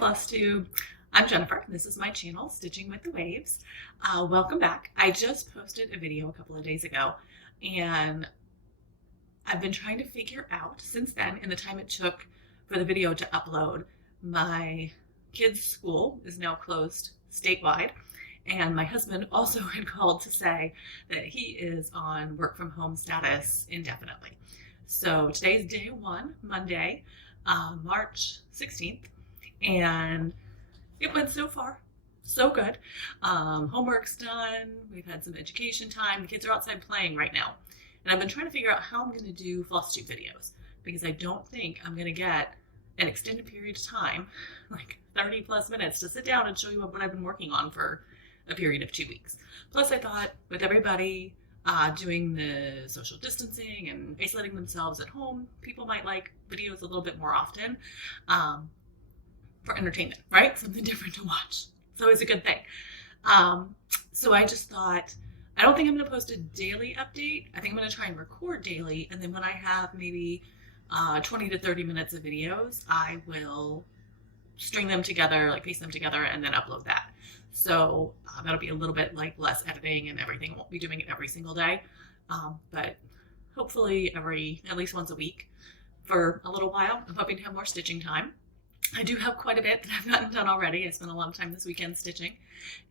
Hi Flosstube, I'm Jennifer. This is my channel, Stitching with the Waves. Welcome back. I just posted a video a couple of days ago and I've been trying to figure out since then, in the time it took for the video to upload, my kids' school is now closed statewide, and my husband also had called to say that he is on work from home status indefinitely. So today's day one, Monday, March 16th. And it went so far so good. Homework's done. We've had some education time. The kids are outside playing right now. And I've been trying to figure out how I'm going to do Flosstube videos, because I don't think I'm going to get an extended period of time, like 30 plus minutes, to sit down and show you what I've been working on for a period of 2 weeks. Plus I thought, with everybody doing the social distancing and isolating themselves at home, people might like videos a little bit more often. For entertainment, right? Something different to watch. It's always a good thing. So I just thought, I don't think I'm going to post a daily update. I think I'm going to try and record daily. And then when I have maybe 20 to 30 minutes of videos, I will string them together, like paste them together, and then upload that. So that'll be a little bit like less editing and everything. I won't be doing it every single day. But hopefully at least once a week for a little while. I'm hoping to have more stitching time. I do have quite a bit that I've gotten done already. I spent a lot of time this weekend stitching,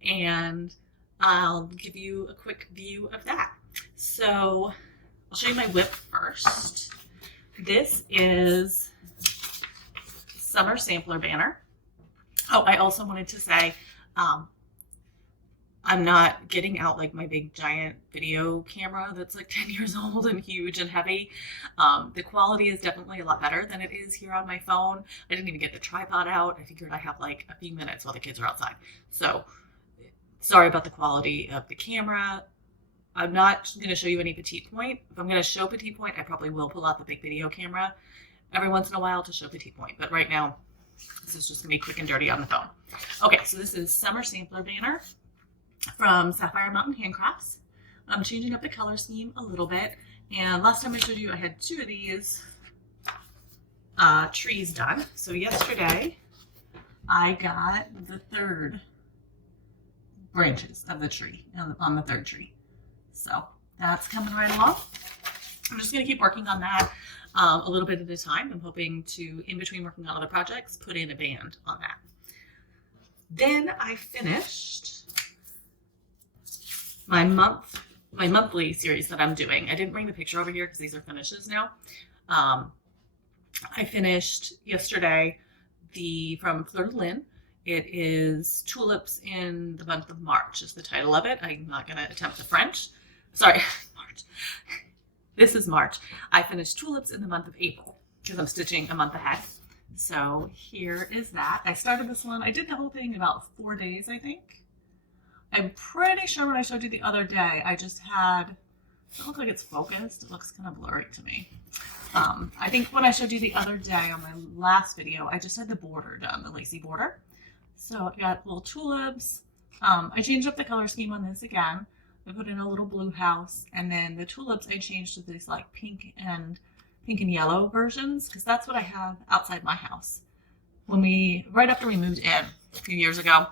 and I'll give you a quick view of that. So I'll show you my whip first. This is Summer Sampler Banner. Oh, I also wanted to say, I'm not getting out like my big giant video camera that's like 10 years old and huge and heavy. The quality is definitely a lot better than it is here on my phone. I didn't even get the tripod out. I figured I have like a few minutes while the kids are outside. So sorry about the quality of the camera. I'm not going to show you any petite point. If I'm going to show petite point, I probably will pull out the big video camera every once in a while to show petite point. But right now, this is just going to be quick and dirty on the phone. Okay, so this is Summer Sampler Banner from Sapphire Mountain Handcrafts. I'm changing up the color scheme a little bit, and last time I showed you I had 2 of these trees done. So yesterday I got the 3rd branches of the tree on the 3rd tree. So that's coming right along. I'm just going to keep working on that a little bit at a time. I'm hoping to, in between working on other projects, put in a band on that. Then I finished my monthly series that I'm doing. I didn't bring the picture over here because these are finishes now. I finished yesterday from Fleur de Lin. It is Tulips in the Month of March is the title of it. I'm not going to attempt the French. Sorry, March. This is March. I finished Tulips in the month of April because I'm stitching a month ahead. So here is that. I started this one. I did the whole thing in about 4 days, I think. I'm pretty sure when I showed you the other day, I just had, it doesn't look like it's focused. It looks kind of blurry to me. I think when I showed you the other day on my last video, I just had the border done, the lacy border. So I got little tulips. I changed up the color scheme on this again. I put in a little blue house, and then the tulips I changed to these like pink and yellow versions, because that's what I have outside my house. Right after we moved in a few years ago,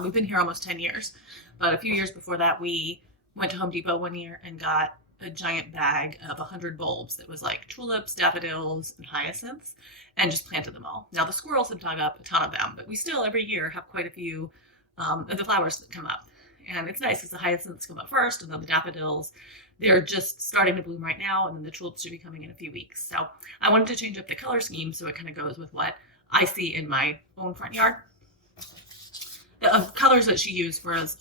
we've been here almost 10 years, but a few years before that, we went to Home Depot one year and got a giant bag of 100 bulbs that was like tulips, daffodils, and hyacinths, and just planted them all. Now the squirrels have dug up a ton of them, but we still every year have quite a few of the flowers that come up. And it's nice because the hyacinths come up first, and then the daffodils, they're just starting to bloom right now, and then the tulips should be coming in a few weeks. So I wanted to change up the color scheme so it kind of goes with what I see in my own front yard. The colors that she used was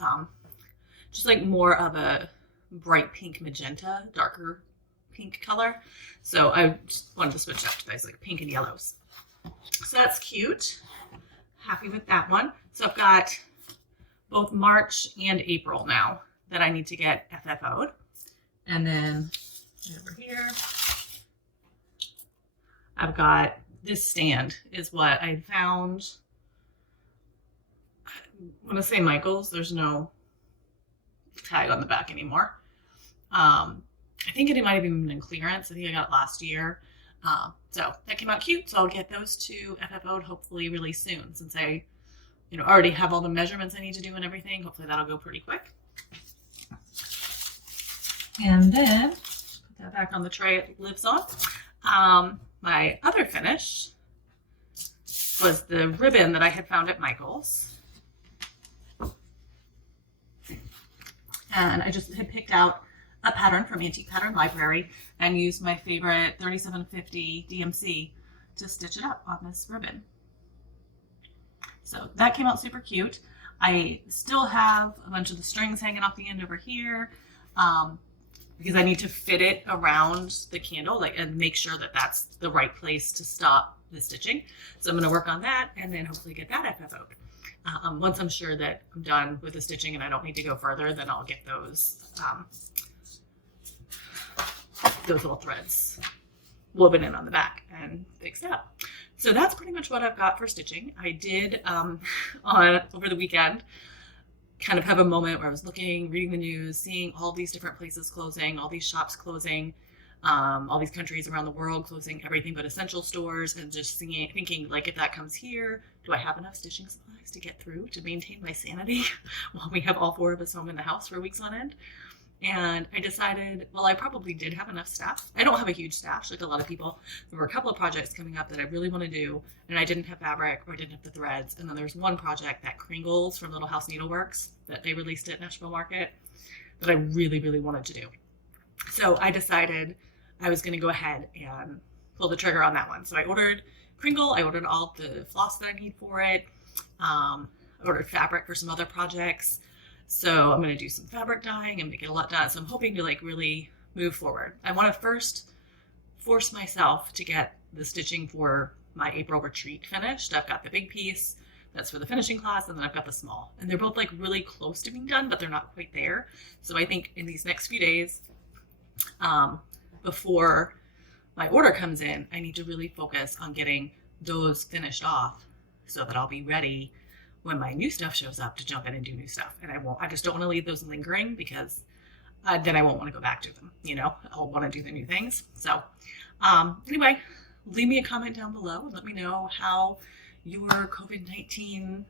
just like more of a bright pink magenta, darker pink color. So I just wanted to switch up to those like pink and yellows. So that's cute. Happy with that one. So I've got both March and April now that I need to get FFO'd. And then over here, I've got this stand is what I found. I want to say Michael's. There's no tag on the back anymore. I think it might have even been in clearance. I think I got it last year. So that came out cute. So I'll get those two FFO'd hopefully really soon, since I, already have all the measurements I need to do and everything. Hopefully that'll go pretty quick. And then put that back on the tray it lives on. My other finish was the ribbon that I had found at Michael's. And I just had picked out a pattern from Antique Pattern Library and used my favorite 3750 DMC to stitch it up on this ribbon. So that came out super cute. I still have a bunch of the strings hanging off the end over here because I need to fit it around the candle, and make sure that that's the right place to stop the stitching. So I'm going to work on that and then hopefully get that FFO'd. Once I'm sure that I'm done with the stitching and I don't need to go further, then I'll get those little threads woven in on the back and fixed up. So that's pretty much what I've got for stitching. I did over the weekend kind of have a moment where I was reading the news, seeing all these different places closing, all these shops closing, all these countries around the world closing everything but essential stores, and just thinking, like, if that comes here, do I have enough stitching supplies to get through to maintain my sanity while we have all 4 of us home in the house for weeks on end? And I decided, well, I probably did have enough staff. I don't have a huge stash like a lot of people. There were a couple of projects coming up that I really want to do, and I didn't have fabric or I didn't have the threads. And then there's one project, that Kringles from Little House Needleworks, that they released at Nashville Market, that I really, really wanted to do. So I decided I was going to go ahead and pull the trigger on that one. So I ordered Kringle. I ordered all the floss that I need for it. I ordered fabric for some other projects. So I'm going to do some fabric dyeing and make it a lot done. So I'm hoping to really move forward. I want to first force myself to get the stitching for my April retreat finished. I've got the big piece that's for the finishing class, and then I've got the small. And they're both really close to being done, but they're not quite there. So I think in these next few days, before my order comes in, I need to really focus on getting those finished off so that I'll be ready when my new stuff shows up to jump in and do new stuff. And I just don't want to leave those lingering, because then I won't want to go back to them. I'll want to do the new things. So anyway, leave me a comment down below and let me know how your COVID-19,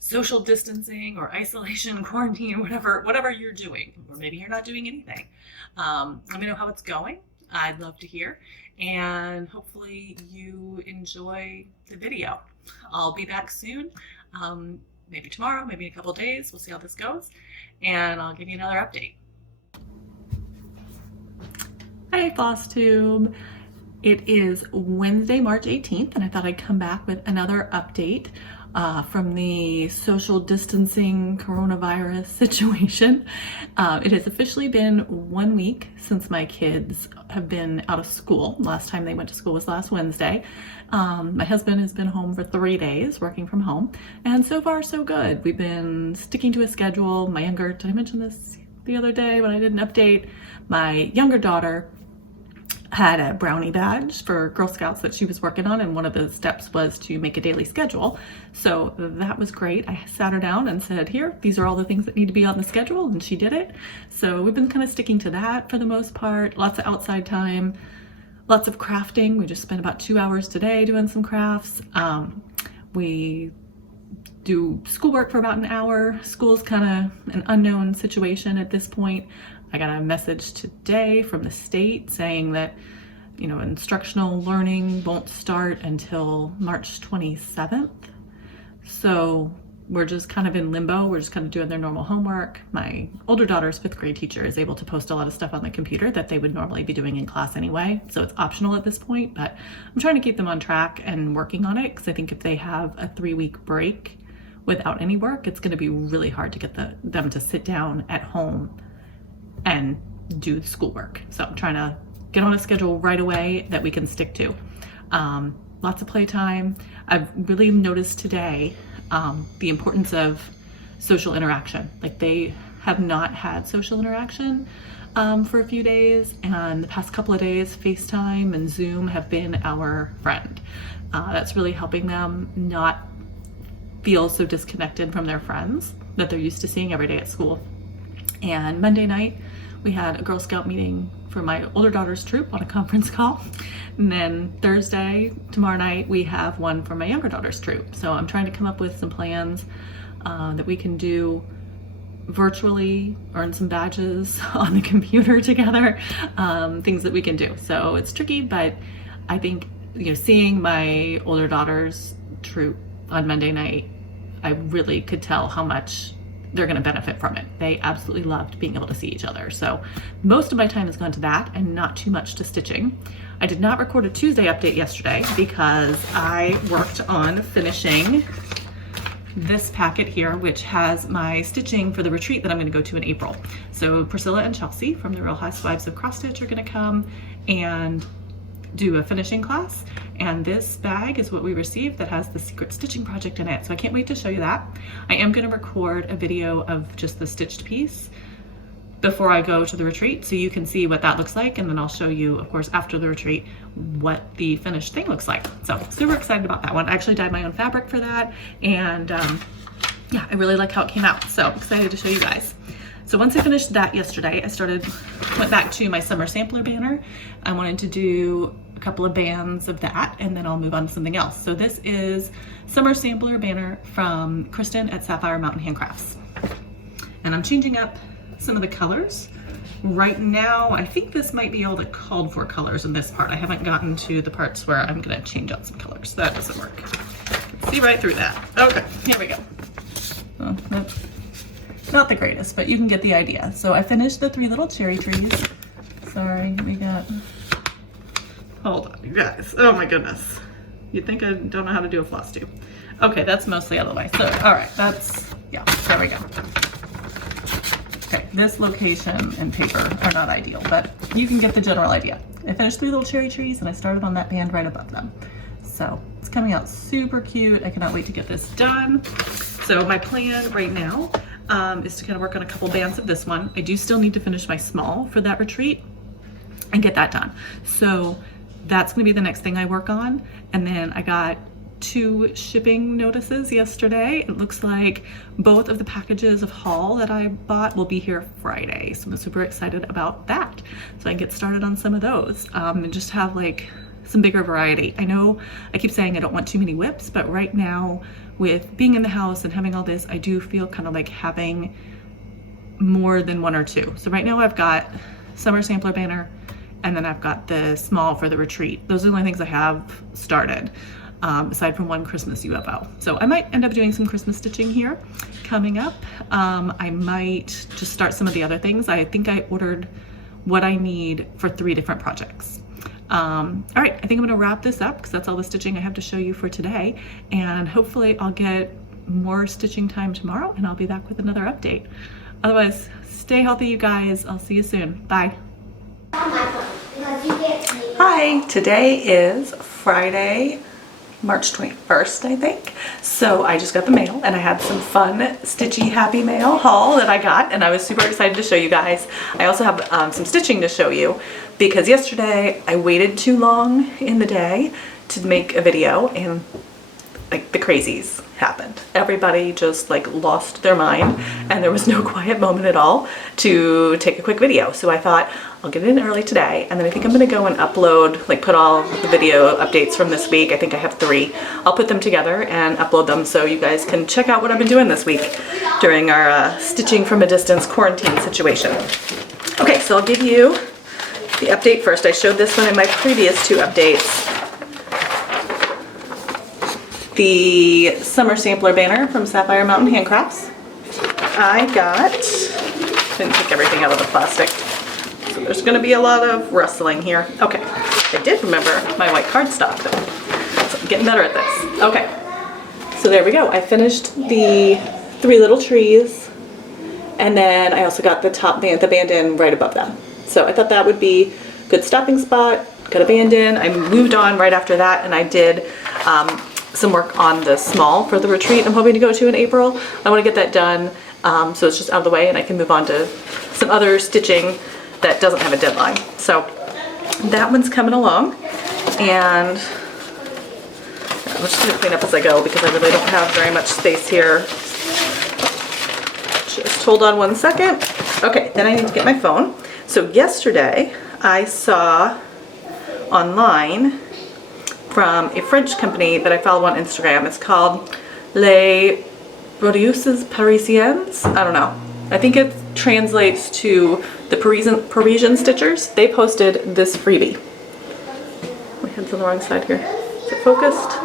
social distancing or isolation, quarantine, whatever you're doing, or maybe you're not doing anything. Let me know how it's going. I'd love to hear, and hopefully you enjoy the video. I'll be back soon, maybe tomorrow, maybe in a couple of days. We'll see how this goes, and I'll give you another update. Hi, Flosstube. It is Wednesday, March 18th, and I thought I'd come back with another update from the social distancing coronavirus situation. It has officially been 1 week since my kids have been out of school. Last time they went to school was last Wednesday. My husband has been home for 3 days working from home, and so far so good. We've been sticking to a schedule. Did I mention this the other day when I did an update? My younger daughter had a brownie badge for Girl Scouts that she was working on, and one of the steps was to make a daily schedule. So that was great. I sat her down and said, here, these are all the things that need to be on the schedule, and she did it. So we've been kind of sticking to that for the most part. Lots of outside time, lots of crafting. We just spent about 2 hours today doing some crafts. We do schoolwork for about an hour. School's kind of an unknown situation at this point. I got a message today from the state saying that, instructional learning won't start until March 27th. So we're just kind of in limbo. We're just kind of doing their normal homework. My older daughter's 5th grade teacher is able to post a lot of stuff on the computer that they would normally be doing in class anyway. So it's optional at this point, but I'm trying to keep them on track and working on it, because I think if they have a 3-week break without any work, it's going to be really hard to get them to sit down at home and do the schoolwork. So I'm trying to get on a schedule right away that we can stick to. Lots of playtime. I've really noticed today the importance of social interaction. They have not had social interaction for a few days, and the past couple of days, FaceTime and Zoom have been our friend. That's really helping them not feel so disconnected from their friends that they're used to seeing every day at school. And Monday night, we had a Girl Scout meeting for my older daughter's troop on a conference call. And then Thursday, tomorrow night, we have one for my younger daughter's troop. So I'm trying to come up with some plans that we can do virtually, earn some badges on the computer together, things that we can do. So it's tricky, but I think, you know, seeing my older daughter's troop on Monday night, I really could tell how much they're going to benefit from it. They absolutely loved being able to see each other. So most of my time has gone to that and not too much to stitching. I did not record a Tuesday update yesterday because I worked on finishing this packet here, which has my stitching for the retreat that I'm going to go to in April. So Priscilla and Chelsea from the Real Housewives of Cross Stitch are going to come and do a finishing class, and this bag is what we received that has the secret stitching project in it. So I can't wait to show you that. I am going to record a video of just the stitched piece before I go to the retreat so you can see what that looks like, and then I'll show you, of course, after the retreat what the finished thing looks like. So super excited about that one. I actually dyed my own fabric for that, and yeah, I really like how it came out, so excited to show you guys. So once I finished that yesterday, I went back to my summer sampler banner. I wanted to do a couple of bands of that, and then I'll move on to something else. So this is summer sampler banner from Kristen at Sapphire Mountain Handcrafts. And I'm changing up some of the colors. Right now, I think this might be all the called for colors in this part. I haven't gotten to the parts where I'm gonna change out some colors. That doesn't work. See right through that. Okay, here we go. Well, that's not the greatest, but you can get the idea. So I finished the 3 little cherry trees. Sorry, we got, hold on, you guys. Oh my goodness. You'd think I don't know how to do a Flosstube. Okay, that's mostly out of the way. So, all right, that's, yeah, there we go. Okay, this location and paper are not ideal, but you can get the general idea. I finished 3 little cherry trees and I started on that band right above them. So it's coming out super cute. I cannot wait to get this done. So my plan right now is to kind of work on a couple bands of this one. I do still need to finish my small for that retreat and get that done. So that's gonna be the next thing I work on. And then I got 2 shipping notices yesterday. It looks like both of the packages of haul that I bought will be here Friday. So I'm super excited about that. So I can get started on some of those and just have like some bigger variety. I know I keep saying I don't want too many whips, but right now with being in the house and having all this, I do feel kind of like having more than 1 or 2. So right now I've got summer sampler banner, and then I've got the small for the retreat. Those are the only things I have started, aside from 1 Christmas UFO. So I might end up doing some Christmas stitching here coming up. I might just start some of the other things. I think I ordered what I need for 3 different projects. All right, I think I'm gonna wrap this up because that's all the stitching I have to show you for today. And hopefully I'll get more stitching time tomorrow and I'll be back with another update. Otherwise, stay healthy, you guys. I'll see you soon. Bye. Hi, today is Friday, March 21st, I think. So I just got the mail and I had some fun stitchy happy mail haul that I got, and I was super excited to show you guys. I also have some stitching to show you because yesterday I waited too long in the day to make a video and like the crazies happened. Everybody just like lost their mind and there was no quiet moment at all to take a quick video. So I thought I'll get it in early today, and then I think I'm gonna go and upload, like put all the video updates from this week. I think I have 3. I'll put them together and upload them so you guys can check out what I've been doing this week during our stitching from a distance quarantine situation. Okay, so I'll give you the update first. I showed this one in my previous 2 updates. The summer sampler banner from Sapphire Mountain Handcrafts. I didn't take everything out of the plastic, so there's gonna be a lot of rustling here. Okay, I did remember my white cardstock though, so I'm getting better at this. Okay, so there we go. I finished the 3 little trees, and then I also got the top band, the band in right above them. So I thought that would be a good stopping spot. Got a band in. I moved on right after that, and I did some work on the small for the retreat I'm hoping to go to in April. I want to get that done so it's just out of the way and I can move on to some other stitching that doesn't have a deadline. So that one's coming along, and I'm just going to clean up as I go because I really don't have very much space here. Just hold on 1 second. Okay, then I need to get my phone. So yesterday I saw online from a French company that I follow on Instagram. It's called Les Brodeuses Parisiennes. I don't know. I think it translates to the Parisian stitchers. They posted this freebie. My head's on the wrong side here. Is it focused?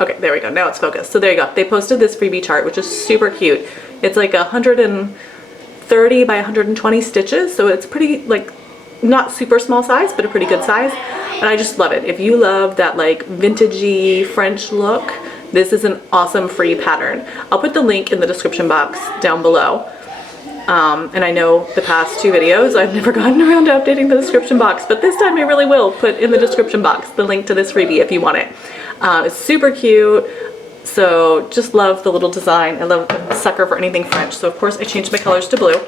Okay, there we go. Now it's focused. So there you go. They posted this freebie chart, which is super cute. It's like 130 by 120 stitches. So it's pretty, like, not super small size, but a pretty good size. And I just love it. If you love that like vintagey French look, this is an awesome free pattern. I'll put the link in the description box down below. And I know the past 2 videos I've never gotten around to updating the description box, but this time I really will put in the description box the link to this freebie if you want it. It's super cute. So just love the little design. I love a sucker for anything French. So of course I changed my colors to blue.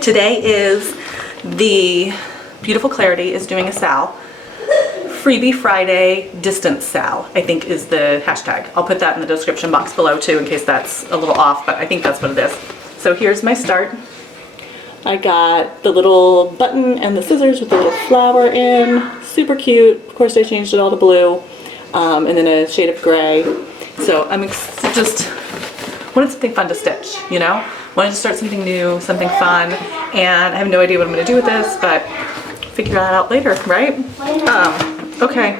Today is the Beautiful Clarity is doing a sal. Freebie Friday distance sal, I think is the hashtag. I'll put that in the description box below too in case that's a little off, but I think that's what it is. So here's my start. I got the little button and the scissors with the little flower in. Super cute. Of course I changed it all to blue, and then a shade of gray. So I'm just wanted something fun to stitch, you know? Wanted to start something new, something fun, and I have no idea what I'm going to do with this, but figure that out later, right? Okay,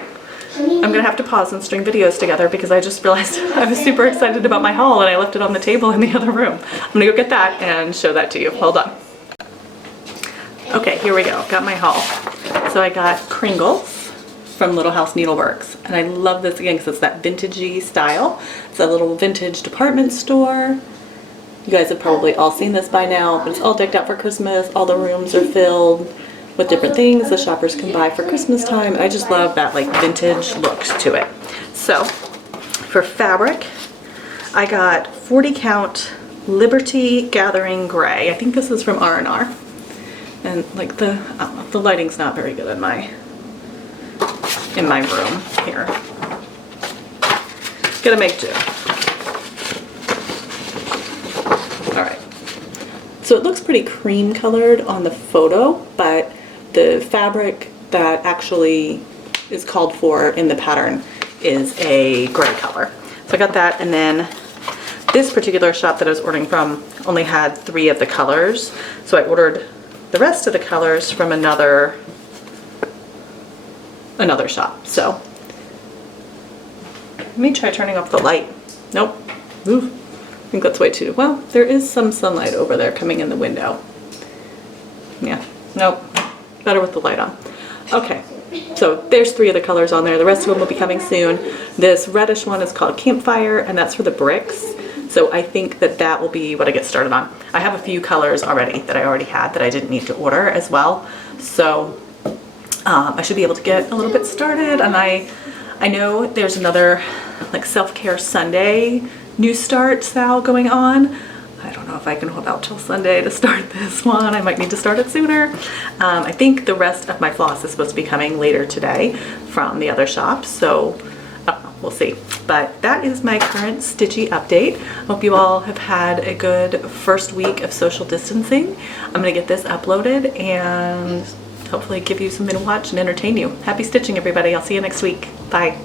I'm gonna have to pause and string videos together because I just realized I was super excited about my haul and I left it on the table in the other room. I'm gonna go get that and show that to you. Hold on. Okay, here we go. Got my haul. So I got Kringles from Little House Needleworks, and I love this again because it's that vintagey style. It's a little vintage department store. You guys have probably all seen this by now, but it's all decked out for Christmas. All the rooms are filled with different things the shoppers can buy for Christmas time. I just love that like vintage look to it. So for fabric, I got 40 count Liberty Gathering Gray. I think this is from R&R. And like the lighting's not very good in my room here. Gonna make do. All right. So it looks pretty cream colored on the photo, but the fabric that actually is called for in the pattern is a gray color. So I got that, and then this particular shop that I was ordering from only had 3 of the colors. So I ordered the rest of the colors from another shop. So let me try turning off the light. Nope. Ooh, I think that's way too, well, there is some sunlight over there coming in the window. Yeah, nope. Better with the light on. Okay, so there's 3 of the colors on there. The rest of them will be coming soon. This reddish one is called Campfire, and that's for the bricks. So I think that that will be what I get started on. I have a few colors already that I already had that I didn't need to order as well. So I should be able to get a little bit started. And I know there's another like self-care Sunday new start sale going on. I don't know if I can hold out till Sunday to start this one. I might need to start it sooner. I think the rest of my floss is supposed to be coming later today from the other shop, so we'll see. But that is my current stitchy update. Hope you all have had a good first week of social distancing. I'm gonna get this uploaded and hopefully give you something to watch and entertain you. Happy stitching, everybody. I'll see you next week. Bye.